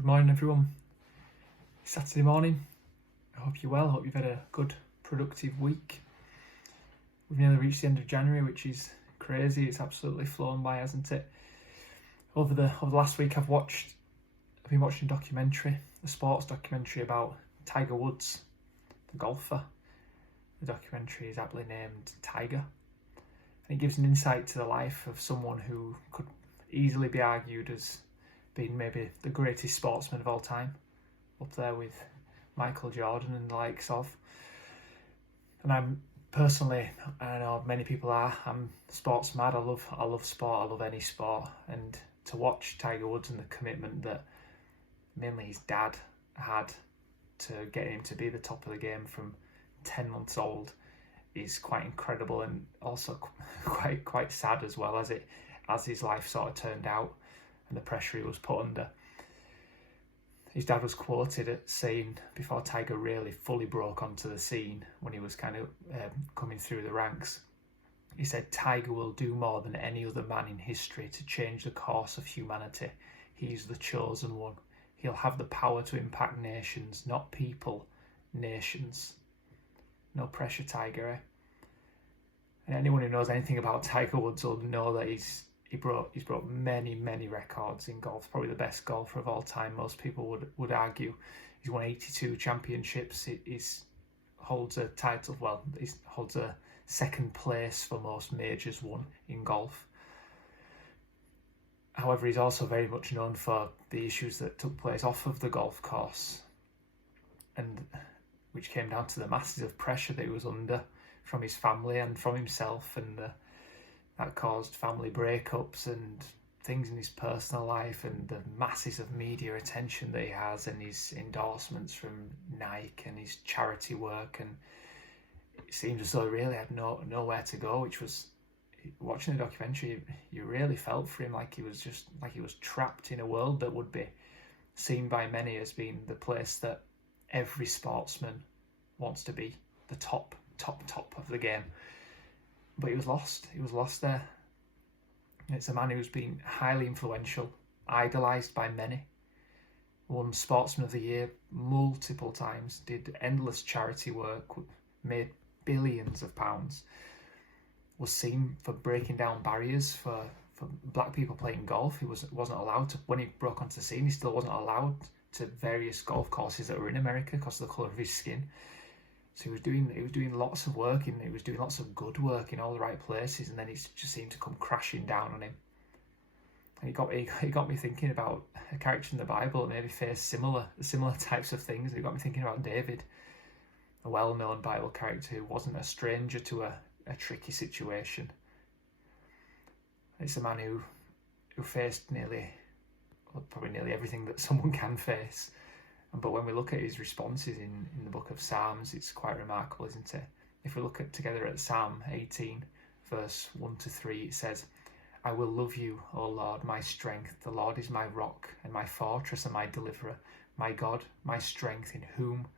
Good morning, everyone. It's Saturday morning. I hope you're well. I hope you've had a good, productive week. We've nearly reached the end of January, which is crazy. It's absolutely flown by, hasn't it? Over the last week, I've been watching a documentary, a sports documentary about Tiger Woods, the golfer. The documentary is aptly named Tiger, and it gives an insight to the life of someone who could easily be argued as being maybe the greatest sportsman of all time, up there with Michael Jordan and the likes of. And I'm personally, I know many people are, I'm sports mad. I love sport. I love any sport. And to watch Tiger Woods and the commitment that mainly his dad had to get him to be the top of the game from 10 months old is quite incredible, and also quite sad as well, as his life sort of turned out and the pressure he was put under. His dad was quoted at saying, before Tiger really fully broke onto the scene, when he was kind of coming through the ranks, he said, "Tiger will do more than any other man in history to change the course of humanity. He's the chosen one. He'll have the power to impact nations, not people, nations." No pressure, Tiger, eh? And anyone who knows anything about Tiger Woods will know that he's broke many records in golf. Probably the best golfer of all time, most people would argue. He's won 82 championships. He holds a title, he holds a second place for most majors won in golf. However, he's also very much known for the issues that took place off of the golf course, and which came down to the massive pressure that he was under from his family and from himself, and that caused family breakups and things in his personal life, and the masses of media attention that he has, and his endorsements from Nike and his charity work. And it seems as though he really had nowhere to go, which was, watching the documentary, you really felt for him, like he was trapped in a world that would be seen by many as being the place that every sportsman wants to be, the top of the game. But he was lost there. And it's a man who's been highly influential, idolised by many, won Sportsman of the Year multiple times, did endless charity work, made billions of pounds, was seen for breaking down barriers for black people playing golf. He wasn't allowed to, when he broke onto the scene, he still wasn't allowed to various golf courses that were in America because of the colour of his skin. So he was doing lots of work, and he was doing lots of good work in all the right places, and then it just seemed to come crashing down on him. And it got me thinking about a character in the Bible that maybe faced similar types of things. It got me thinking about David, a well-known Bible character who wasn't a stranger to a tricky situation. It's a man who faced probably nearly everything that someone can face. But when we look at his responses in the book of Psalms, it's quite remarkable, isn't it? If we look together at Psalm 18, verse 1-3, it says, "I will love you, O Lord, my strength. The Lord is my rock and my fortress and my deliverer, my God, my strength, in whom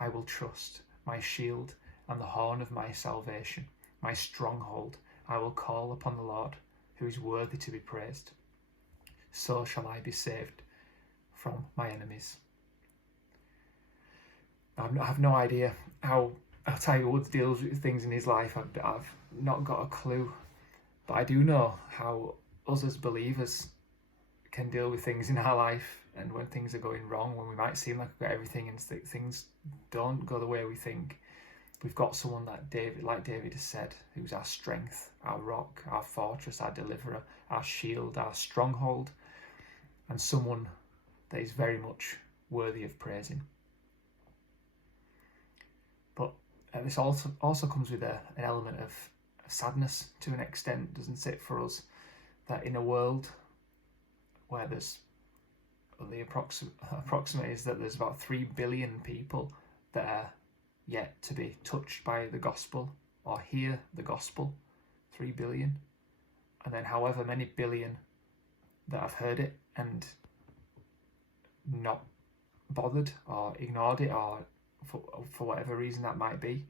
I will trust, my shield and the horn of my salvation, my stronghold. I will call upon the Lord, who is worthy to be praised. So shall I be saved from my enemies." I have no idea how Tiger Woods deals with things in his life. I've not got a clue. But I do know how us as believers can deal with things in our life, and when things are going wrong, when we might seem like we've got everything and things don't go the way we think, we've got someone like David has said, who's our strength, our rock, our fortress, our deliverer, our shield, our stronghold, and someone that is very much worthy of praising. But this also comes with an element of sadness to an extent, doesn't it, for us, that in a world where there's the approximate is that there's about 3 billion people that are yet to be touched by the gospel or hear the gospel, 3 billion, and then however many billion that have heard it and not bothered or ignored it, or for whatever reason that might be,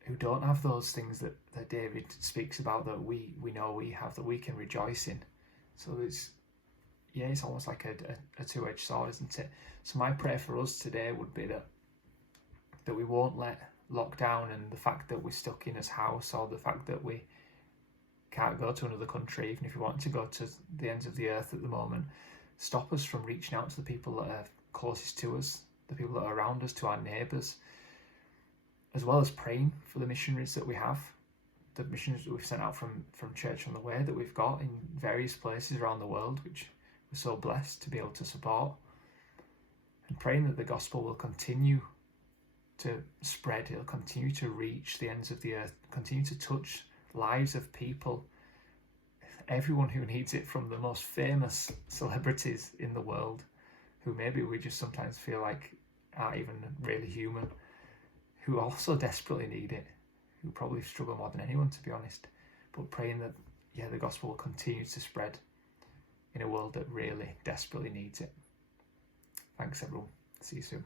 who don't have those things that David speaks about, that we know we have, that we can rejoice in. So it's almost like a two-edged sword, isn't it? So my prayer for us today would be that we won't let lockdown and the fact that we're stuck in this house, or the fact that we can't go to another country, even if we want to go to the ends of the earth at the moment, stop us from reaching out to the people that are closest to us, the people that are around us, to our neighbours, as well as praying for the missionaries that we have, the missionaries that we've sent out from Church on the Way that we've got in various places around the world, which we're so blessed to be able to support, and praying that the gospel will continue to spread, it'll continue to reach the ends of the earth, continue to touch lives of people, everyone who needs it, from the most famous celebrities in the world, who maybe we just sometimes feel like aren't even really human, who also desperately need it, who probably struggle more than anyone, to be honest. But praying that, the gospel will continue to spread in a world that really desperately needs it. Thanks everyone. See you soon.